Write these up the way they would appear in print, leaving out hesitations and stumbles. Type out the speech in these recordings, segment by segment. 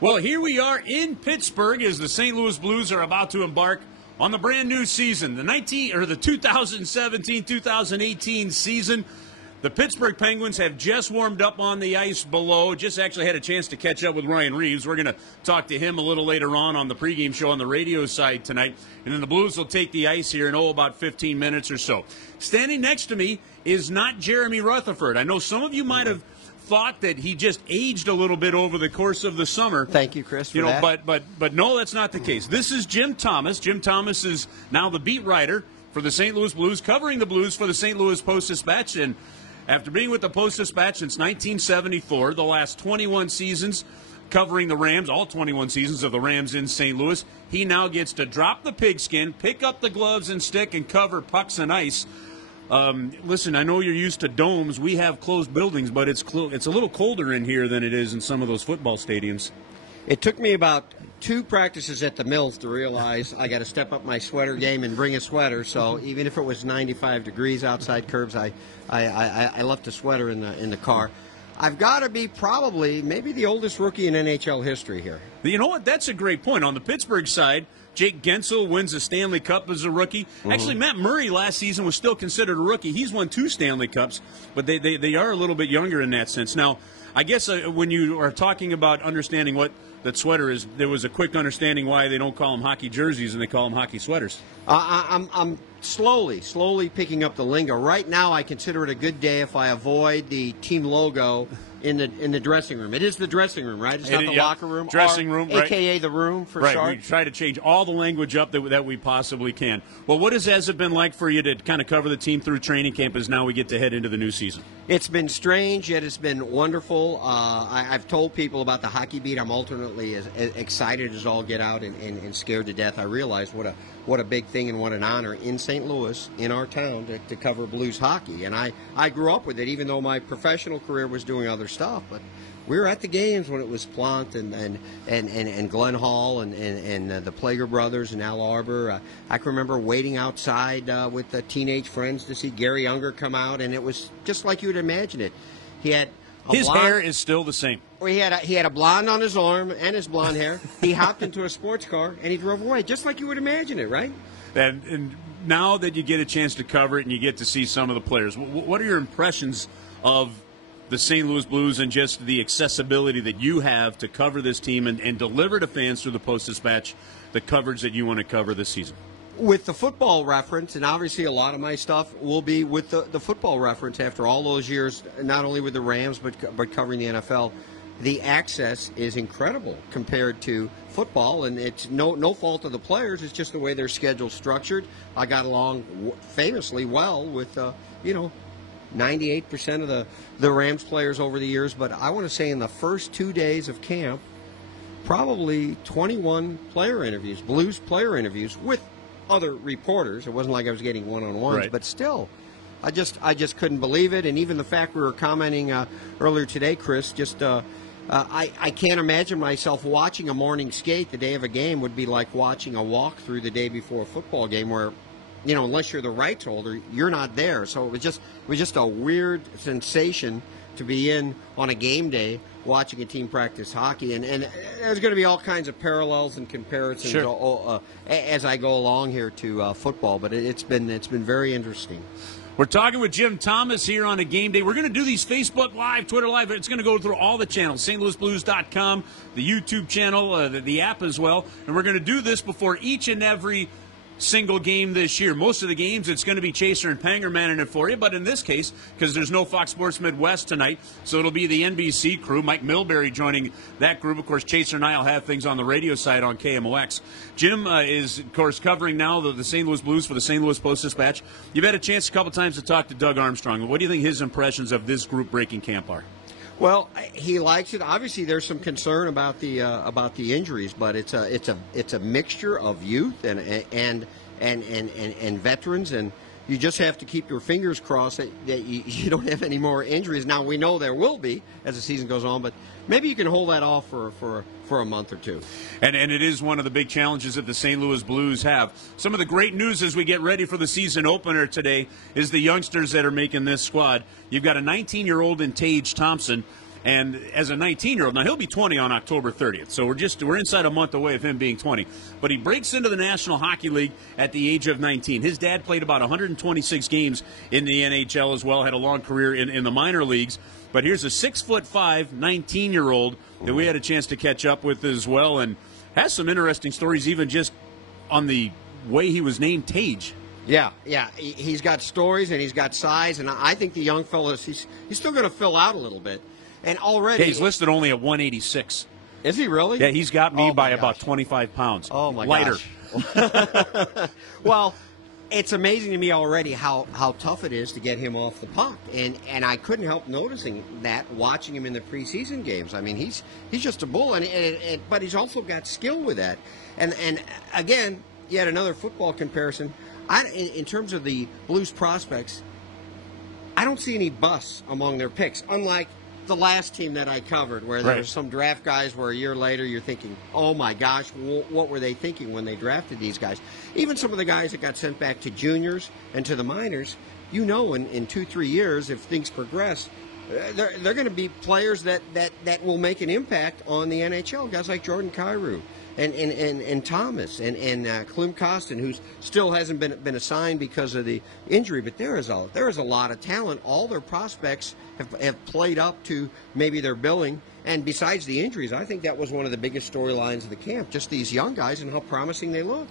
Well, here we are in Pittsburgh as the St. Louis Blues are about to embark on the brand new season, the 2017-2018 season. The Pittsburgh Penguins have just warmed up on the ice below, just actually had a chance to catch up with Ryan Reeves. We're going to talk to him a little later on the pregame show on the radio side tonight. And then the Blues will take the ice here in, about 15 minutes or so. Standing next to me is not Jeremy Rutherford. I know some of you might have thought that he just aged a little bit over the course of the summer. Thank you, Chris, for that. But no, that's not the case. This is Jim Thomas. Jim Thomas is now the beat writer for the St. Louis Blues, covering the Blues for the St. Louis Post-Dispatch. And after being with the Post-Dispatch since 1974, the last 21 seasons covering the Rams, all 21 seasons of the Rams in St. Louis, he now gets to drop the pigskin, pick up the gloves and stick, and cover pucks and ice. Listen, I know you're used to domes. We have closed buildings, but it's a little colder in here than it is in some of those football stadiums. It took me about 2 practices at the Mills to realize I got to step up my sweater game and bring a sweater. So even if it was 95 degrees outside curbs, I left a sweater in the car. I've got to be maybe the oldest rookie in NHL history here. You know what? That's a great point. On the Pittsburgh side, Jake Gensel wins the Stanley Cup as a rookie. Mm-hmm. Actually, Matt Murray last season was still considered a rookie. He's won 2 Stanley Cups, but they are a little bit younger in that sense. Now, I guess when you are talking about understanding what that sweater is, there was a quick understanding why they don't call them hockey jerseys and they call them hockey sweaters. I'm slowly picking up the lingo. Right now, I consider it a good day if I avoid the team logo in the dressing room. It is the dressing room, right? It's not the locker room. Dressing room, right. AKA the room for right. short. We try to change all the language up that we possibly can. Well, what has it been like for you to kind of cover the team through training camp as now we get to head into the new season? It's been strange, yet it's been wonderful. I've told people about the hockey beat. I'm alternately as excited as all get out and scared to death. I realized what a big thing and what an honor in St. Louis, in our town, to cover Blues hockey. And I grew up with it, even though my professional career was doing other stuff. But we were at the games when it was Plant and Glenn Hall and the Plager brothers and Al Arbor. I can remember waiting outside with teenage friends to see Gary Unger come out, and it was just like you would imagine it. He had his hair is still the same. He had a blonde on his arm and his blonde hair. He hopped into a sports car and he drove away, just like you would imagine it, right? And now that you get a chance to cover it and you get to see some of the players, what are your impressions of the St. Louis Blues and just the accessibility that you have to cover this team and deliver to fans through the Post-Dispatch the coverage that you want to cover this season? With the football reference, and obviously a lot of my stuff will be with the football reference after all those years, not only with the Rams but covering the NFL. The access is incredible compared to football, and it's no fault of the players. It's just the way their schedule's structured. I got along famously well with 98% of the Rams players over the years, but I want to say in the first 2 days of camp, probably 21 player interviews, Blues player interviews with other reporters. It wasn't like I was getting one-on-ones, right. But still, I just couldn't believe it. And even the fact we were commenting earlier today, Chris, I can't imagine myself watching a morning skate the day of a game would be like watching a walkthrough the day before a football game where, unless you're the rights holder, you're not there. So it was just a weird sensation to be in on a game day watching a team practice hockey, and there's going to be all kinds of parallels and comparisons as I go along here to football. But it's been very interesting. We're talking with Jim Thomas here on a game day. We're going to do these Facebook Live, Twitter Live. It's going to go through all the channels, stlouisblues.com, the YouTube channel, the app as well. And we're going to do this before each and every single game this year. Most of the games, it's going to be Chaser and Panger manning it for you, but in this case, because there's no Fox Sports Midwest tonight, so it'll be the NBC crew, Mike Milbury joining that group. Of course, Chaser and I will have things on the radio side on KMOX. Jim is, of course, covering now the St. Louis Blues for the St. Louis Post-Dispatch. You've had a chance a couple times to talk to Doug Armstrong. What do you think his impressions of this group breaking camp are? Well, he likes it. Obviously, there's some concern about the injuries, but it's a mixture of youth and veterans, and you just have to keep your fingers crossed that you don't have any more injuries. Now we know there will be as the season goes on, but maybe you can hold that off for a month or two. And it is one of the big challenges that the St. Louis Blues have. Some of the great news as we get ready for the season opener today is the youngsters that are making this squad. You've got a 19-year-old in Tage Thompson And as a 19-year-old, now he'll be 20 on October 30th, so we're inside a month away of him being 20. But he breaks into the National Hockey League at the age of 19. His dad played about 126 games in the NHL as well, had a long career in the minor leagues. But here's a 6'5", 19-year-old that we had a chance to catch up with as well, and has some interesting stories even just on the way he was named Tage. Yeah, he's got stories and he's got size, and I think the young fella, he's still going to fill out a little bit. And already, he's listed only at 186. Is he really? Yeah, he's got me by about 25 pounds. Oh my Lighter. gosh. Well, it's amazing to me already how tough it is to get him off the puck, and I couldn't help noticing that watching him in the preseason games. I mean, he's just a bull, but he's also got skill with that. And again, yet another football comparison. In terms of the Blues prospects, I don't see any busts among their picks, unlike the last team that I covered, where there were some draft guys where a year later you're thinking, oh my gosh, what were they thinking when they drafted these guys? Even some of the guys that got sent back to juniors and to the minors, in 2-3 years, if things progress, they're going to be players that will make an impact on the NHL. Guys like Jordan Kyrou and Thomas and Klim Kostin, who still hasn't been assigned because of the injury, but there is a lot of talent. All their prospects have played up to maybe their billing. And besides the injuries, I think that was one of the biggest storylines of the camp, just these young guys and how promising they look.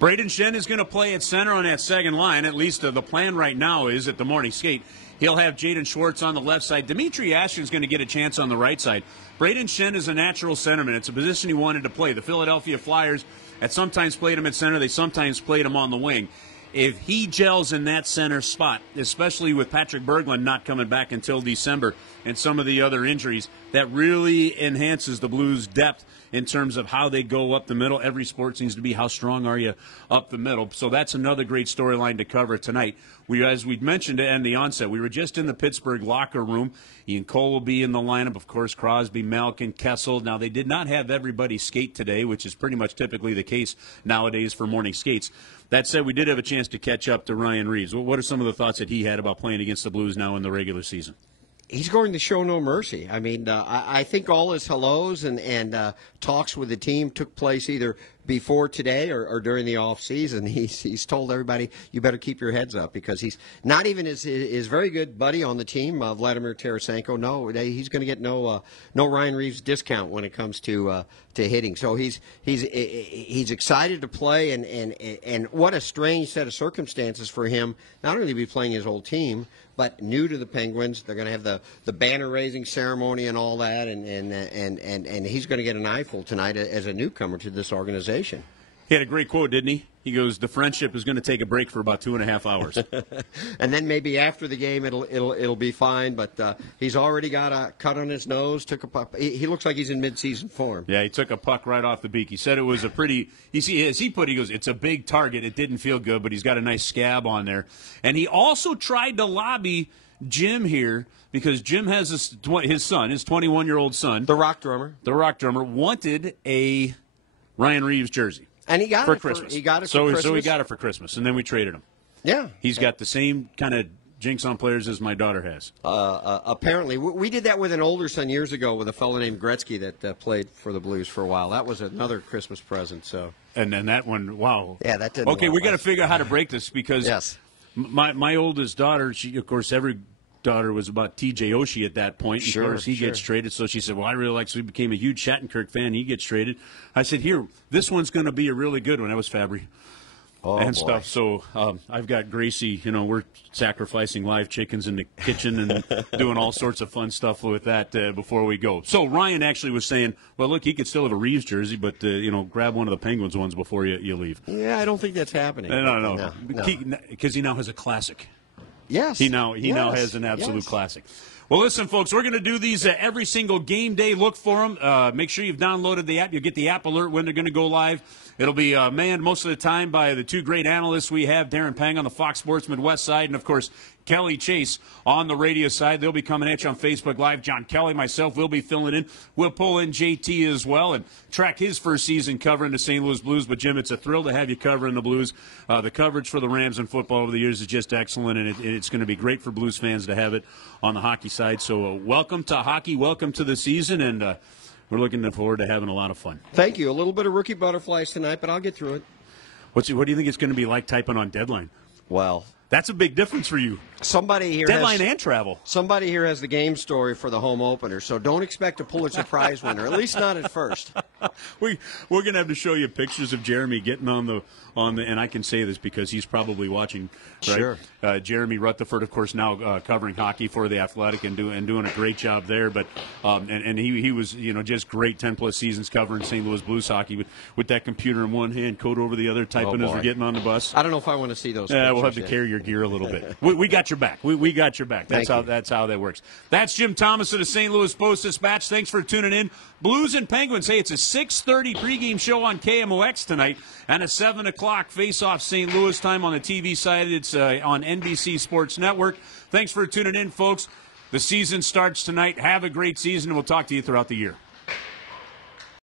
Braden Shen is going to play at center on that second line. At least the plan right now is at the morning skate. He'll have Jaden Schwartz on the left side. Dimitri Ashton is going to get a chance on the right side. Braden Shen is a natural centerman. It's a position he wanted to play. The Philadelphia Flyers had sometimes played him at center. They sometimes played him on the wing. If he gels in that center spot, especially with Patrick Berglund not coming back until December and some of the other injuries, that really enhances the Blues' depth in terms of how they go up the middle. Every sport seems to be how strong are you up the middle. So that's another great storyline to cover tonight. As we mentioned at the onset, we were just in the Pittsburgh locker room. Ian Cole will be in the lineup. Of course, Crosby, Malkin, Kessel. Now, they did not have everybody skate today, which is pretty much typically the case nowadays for morning skates. That said, we did have a chance to catch up to Ryan Reeves. What are some of the thoughts that he had about playing against the Blues now in the regular season? He's going to show no mercy. I mean, I think all his hellos and talks with the team took place either before today or during the off season. He's told everybody, you better keep your heads up, because he's not even his very good buddy on the team, Vladimir Tarasenko. No, he's going to get no Ryan Reeves discount when it comes to hitting. So he's excited to play, and what a strange set of circumstances for him. Not only to be playing his old team, but new to the Penguins. They're going to have the banner raising ceremony and all that, and he's going to get an eyeful tonight as a newcomer to this organization. He had a great quote, didn't he? He goes, "The friendship is going to take a break for about 2.5 hours." And then maybe after the game it'll be fine. But he's already got a cut on his nose. Took a puck. He looks like he's in midseason form. Yeah, he took a puck right off the beak. He said it was a pretty. He goes, "It's a big target. It didn't feel good, but he's got a nice scab on there." And he also tried to lobby Jim here, because Jim has his son, his 21-year-old son, the rock drummer, wanted a Ryan Reeves jersey. And he got for it Christmas. He got it for Christmas. So he got it for Christmas, and then we traded him. Yeah. He's got the same kind of jinx on players as my daughter has. Apparently. We did that with an older son years ago with a fellow named Gretzky that played for the Blues for a while. That was another Christmas present. So. And then that one, wow. Yeah, that didn't. Okay, we got to figure out how to break this, because yes. my oldest daughter, she, of course, every daughter was about T.J. Oshie at that point. Sure, of course, he gets traded, so she said, well, I really like, so we became a huge Shattenkirk fan. He gets traded. I said, here, this one's going to be a really good one. That was Fabry. And stuff. So I've got Gracie, we're sacrificing live chickens in the kitchen and doing all sorts of fun stuff with that before we go. So Ryan actually was saying, well, look, he could still have a Reeves jersey, but, grab one of the Penguins ones before you leave. Yeah, I don't think that's happening. No. Because he now has a classic. Yes. He now has an absolute classic. Well, listen, folks, we're going to do these every single game day. Look for them. Make sure you've downloaded the app. You'll get the app alert when they're going to go live. It'll be manned most of the time by the two great analysts we have, Darren Pang on the Fox Sports Midwest side, and, of course, Kelly Chase on the radio side. They'll be coming at you on Facebook Live. John Kelly, myself, will be filling in. We'll pull in JT as well and track his first season covering the St. Louis Blues. But, Jim, it's a thrill to have you covering the Blues. The coverage for the Rams in football over the years is just excellent, and it's going to be great for Blues fans to have it on the hockey side. So welcome to hockey, welcome to the season, and we're looking forward to having a lot of fun. Thank you. A little bit of rookie butterflies tonight, but I'll get through it. What do you think it's going to be like typing on Deadline? Well, that's a big difference for you. Somebody here Deadline and travel. Somebody here has the game story for the home opener, so don't expect a Pulitzer Prize winner, at least not at first. We're going to have to show you pictures of Jeremy getting on the and I can say this because he's probably watching. Right? Sure. Jeremy Rutherford, of course, now covering hockey for the Athletic and doing a great job there. But and he was just great 10+ seasons covering St. Louis Blues hockey with that computer in one hand, code over the other, typing as we're getting on the bus. I don't know if I want to see those. Pictures we'll have to carry your gear a little bit. We got your back. We got your back. That's how that works. That's Jim Thomas of the St. Louis Post-Dispatch. Thanks for tuning in. Blues and Penguins. Hey, it's a 6:30 pregame show on KMOX tonight, and a 7 o'clock face-off St. Louis time on the TV side. It's on NBC Sports Network. Thanks for tuning in, folks. The season starts tonight. Have a great season, and we'll talk to you throughout the year.